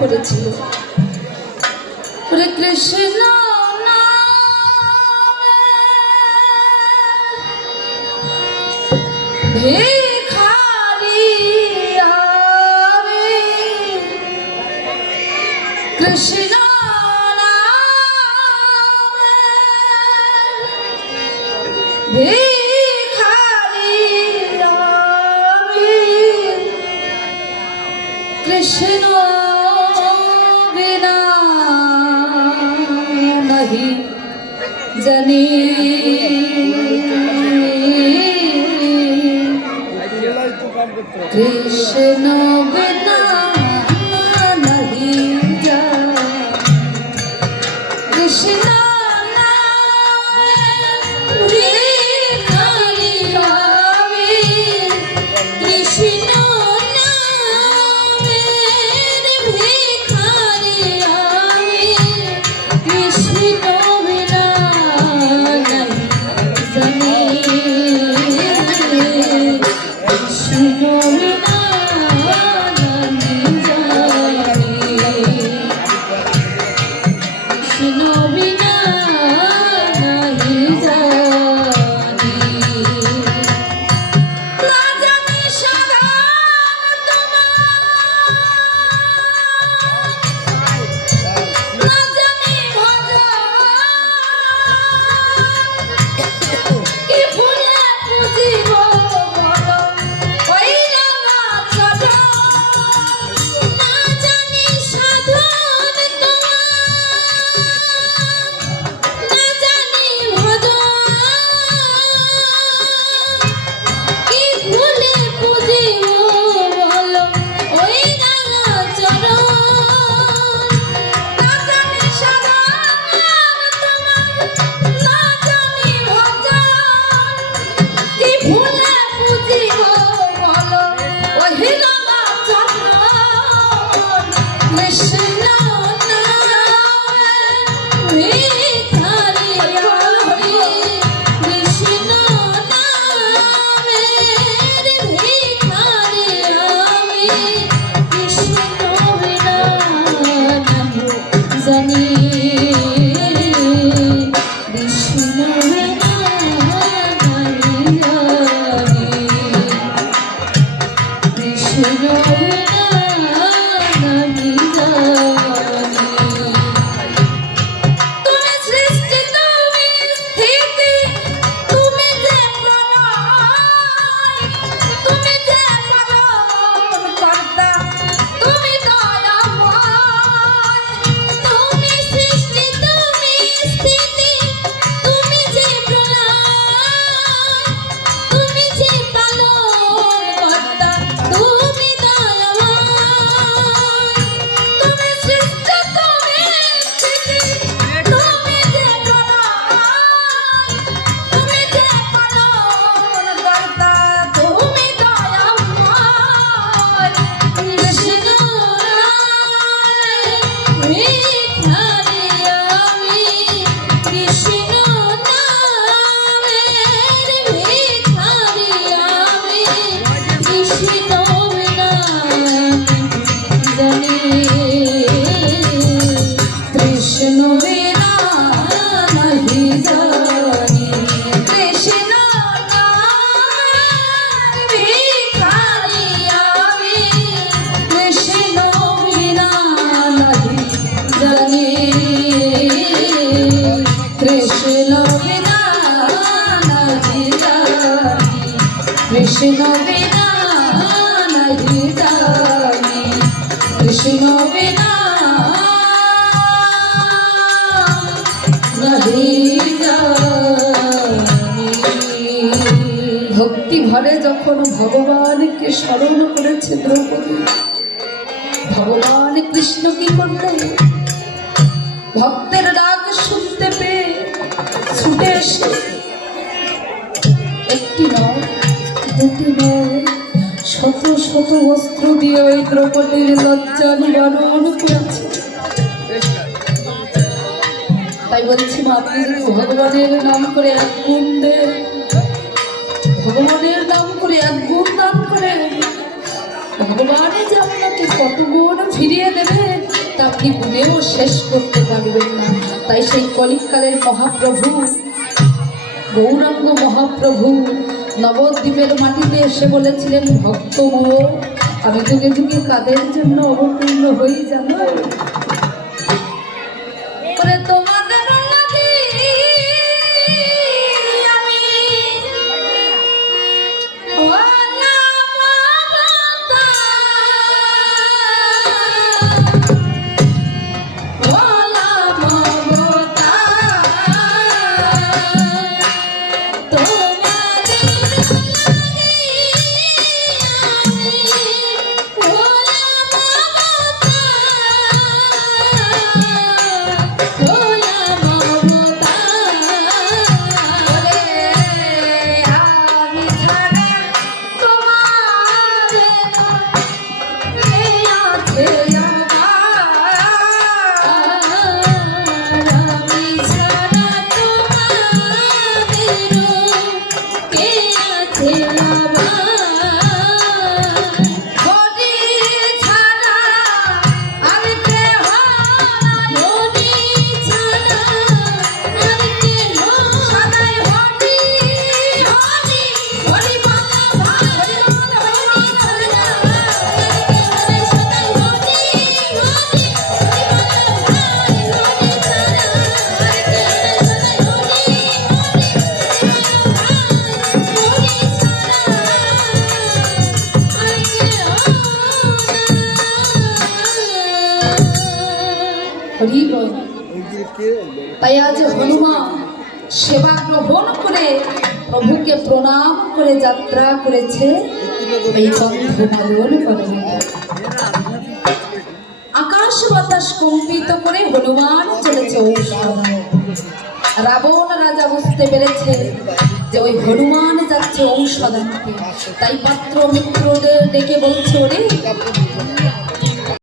করেছিল। কৃষ্ণ কৃষ্ণ কৃষ্ণ জানি। কৃষ্ণ বিনা বিনা নাহি কৃষ্ণ বিনা ভক্তি ভরে যখন ভগবানকে স্মরণ করেছে দ্রৌপদী, ভগবান কৃষ্ণ কি করলে ভক্তের ডাক শত শত অস্ত্র দিয়ে ওই দ্রৌপদীর লজ্জা নিবারণ করেছে। তাই বলছি আপনি যদি ভগবানের নাম করে এক গুণ দেন, ভগবানের নাম করে এক গুণ দান করেন, ভগবানই যে আপনাকে কত গুণ ফিরিয়ে দেবে, তা আপনি গুনেও শেষ করতে পারবেন না। তাই সেই কলিকালের মহাপ্রভু গৌরাঙ্গ মহাপ্রভু নবদ্বীপের মাটিতে এসে বলেছিলেন, ভক্ত মোর, আমি যুগে যুগে কাদের জন্য অবতীর্ণ হই জানো? তাই আজ হনুমান সেবা গ্রহণ করে প্রভুকে প্রণাম করে যাত্রা করেছে। আকাশ বাতাস কম্পিত করে হনুমান চলেছে রাবণ রাজা বুঝতে পেরেছে যে ওই হনুমান যাচ্ছে ঔষধ তাই পাত্র মিত্রদের ডেকে বলছে, ওরে